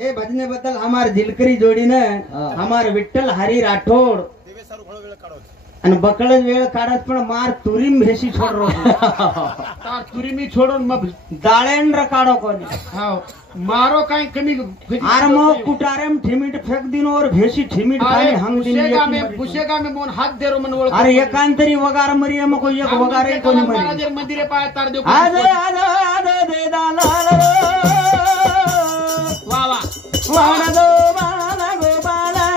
ए भजने बद्दल हमार दिलकरी जोडीनं हमार विठ्ठल हरी राठोड आणि बकळच वेळ काढत पण मार तुरीम भेशी छोड तुरीमी छोडून मग दाळेंड्र काढो कोणी मारो काही कमी आर मग कुटारेम ठिमीट फेक दिन और भेशी ठिमीट खाली हम दिन पुशेगा में मोन हात देरो मन ओळख अरे एकांतरी वगार मरिया मग एक वगार कोणी मरी मंदिरे पाय तार देऊ आज दे दालाल वा वा वाणा दो बाला गोपाला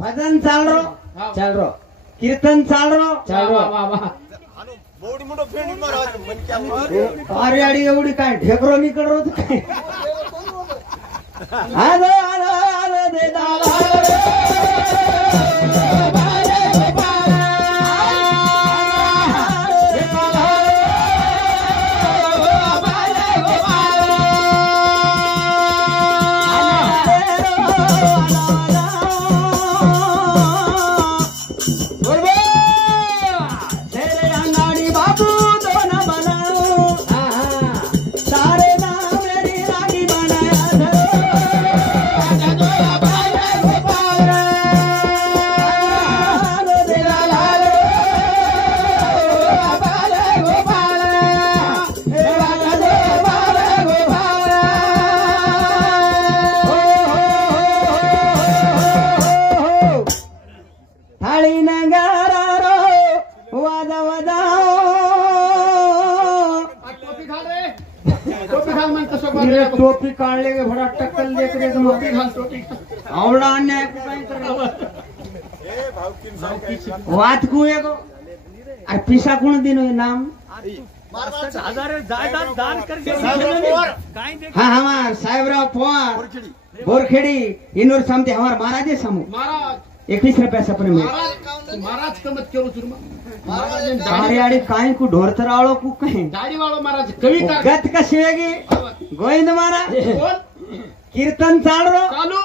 भजन चाल रो कीर्तन चाल रो अरे अडी एवढी काय ढेकरो निकड रोज काय आलो आलो आलो दे दाला टोपी काढले गे भडा टक्कल लेकरे टोपी घाल टोपी आवडा अन्याय वात को एगो अरे पिसा कोण दिनो नाम हाँ हमार साहेबराव पवार बोरखेड़ी इनोर सामते हमार महाराजे समूह महाराज 21 रुपया सपने में महाराज कमत करो सुरमा दाढ़ी आड़ी काई को ढोर तरावलो को कहीं दाढ़ी वालो महाराज कवि का गत कशेगी गोविंद महाराज कीर्तन चालू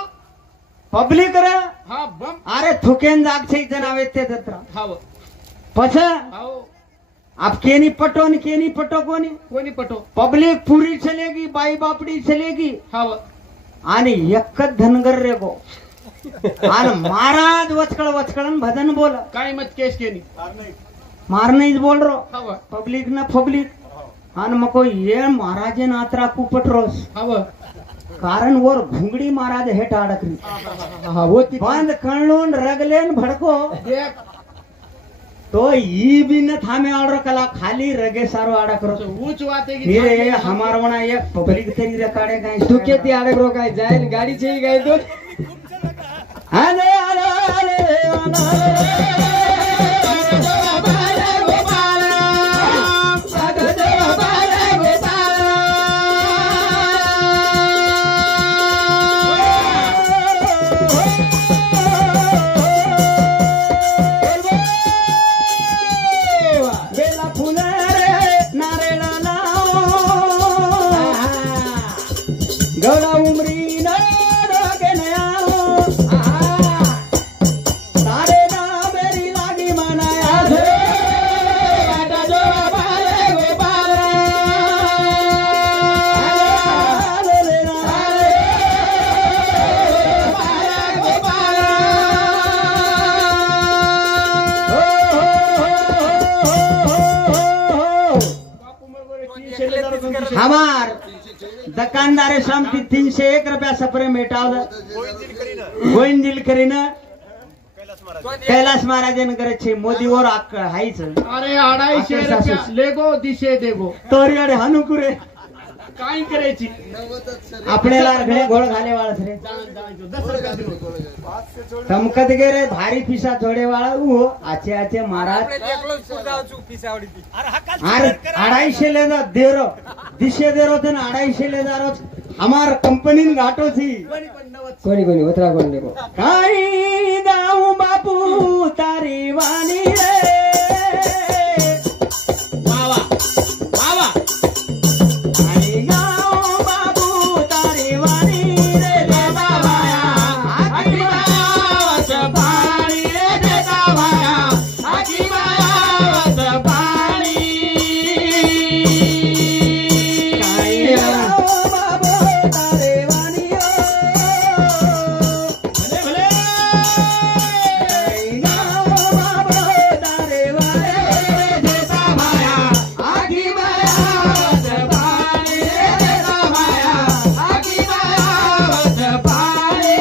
पब्लिक रे हाँ बम अरे थुकेन जाग छे जनावे ते दत्रा हाँ पछ आओ आप केनी पटो न केनी पटो कोनी पटो पब्लिक पूरी चलेगी बाई बापड़ी चलेगी हाँ आणि एक धनगर रे गो आणि महाराज वचकळ वचकळन भजन बोला काय मत केस केनी मार नहीं बोल रो हाँ पब्लिक ना पब्लिक आणि मको ये महाराजे नात्रा कुपट रोस हाँ कारण वर घुंगडी महाराज हेठ अडकली हाँ वो बंद कणलून रगलेन भडको देख तो ई भी न थामे ऑर्डर कला खाली रगे सारो अडक रो ऊंच वाते की ये हमार वणा एक पब्लिक तरी रकाडे काय तू केती अडक रो काय जाईल गाडी छे काय तो आले आले आले हमार दुकानदारे शामती 301 रुपया सपरे मेटाव गोइन दिल करीन कैलास महाराजन करे छे मोदी और हाईच अरे 250 रुपया लेगो दिशे देगो तोरी अडे हनुकुरे काय करायची आपल्याला घडे घोळ घाले वाळस रे 10 रुपया देऊ चमकत गे रे भारी पिसा थोडे वाळा हो आचे आचे महाराज अरे 250 ले देरो दिशे देरो ते 250 ले दारो हमार कंपनी घाटो थी कोणी कोणी उतरा कोण देखो काही गाऊ बापू तारी वाणी रे वावा वावा काही गाऊ बापू तारी वाणी रे देता भाया आखी मायावत पाणी रे देता भाया आखी मायावत पाणी काही गाऊ बापू तारी वाणी भले भले काही गाऊ बापू तारी वाणी देता भाया आखी मायावत पाणी रे देता भाया आखी मायावत पाणी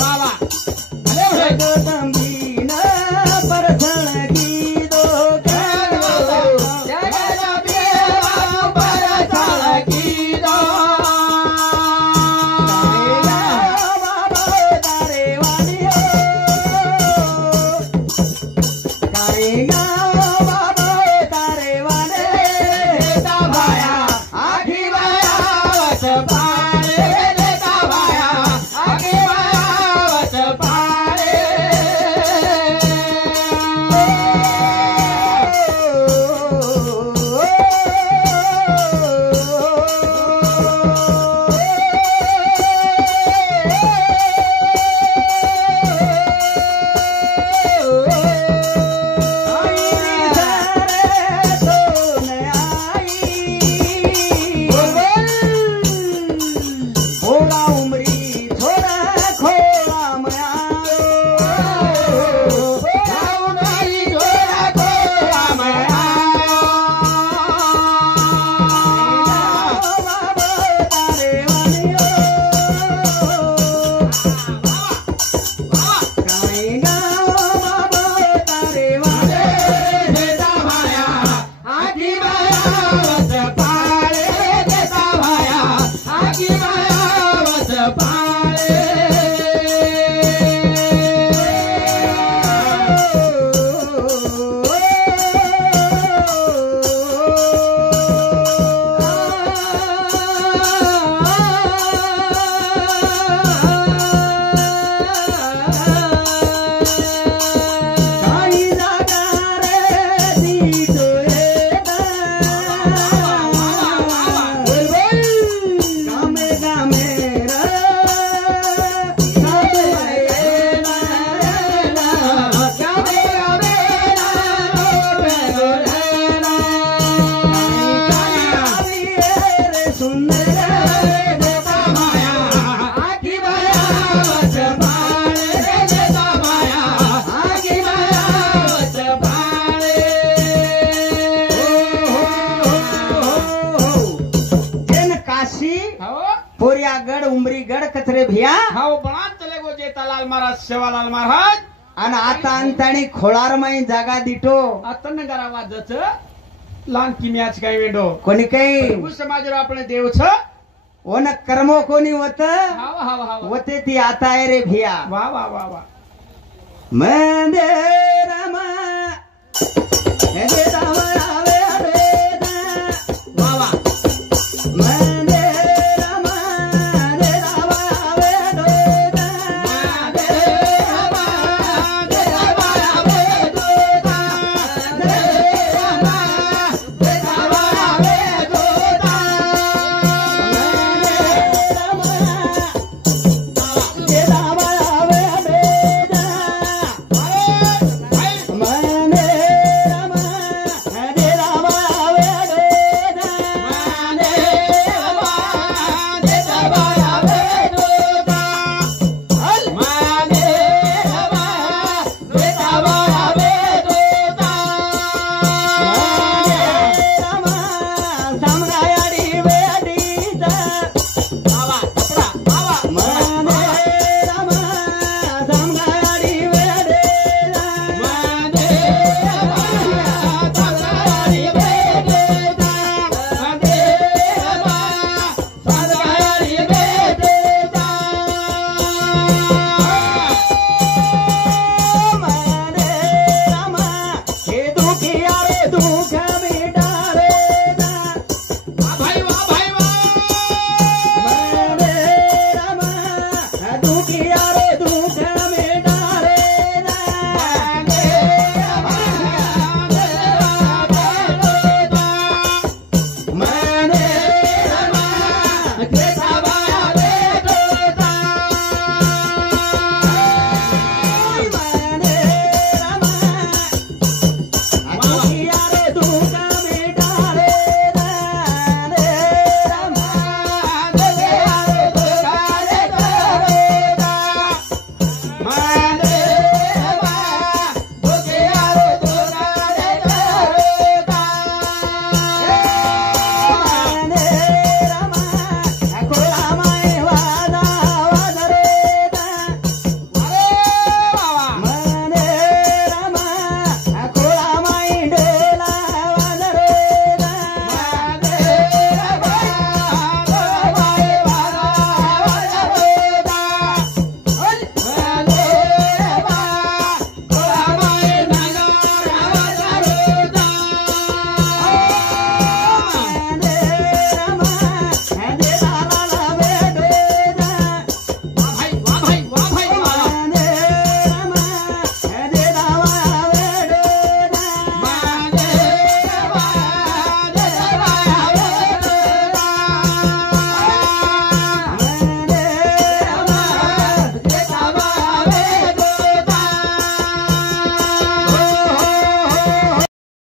वावा भले भले पोरियागढ़ उमरीगढ़ कचरे भिया हाँ वो बना चले गो जेठालाल महाराज सेवालाल महाराज आणि आता अंताणी खोळार माई जागा दिटो आता न करावा जच लहान किम्याच काय वेडो कोणी काही समाज आपले देव छ ओन कर्मो कोणी होत हावा हावा हावा होते ती आता आहे रे भिया वा वा वा वा मंदे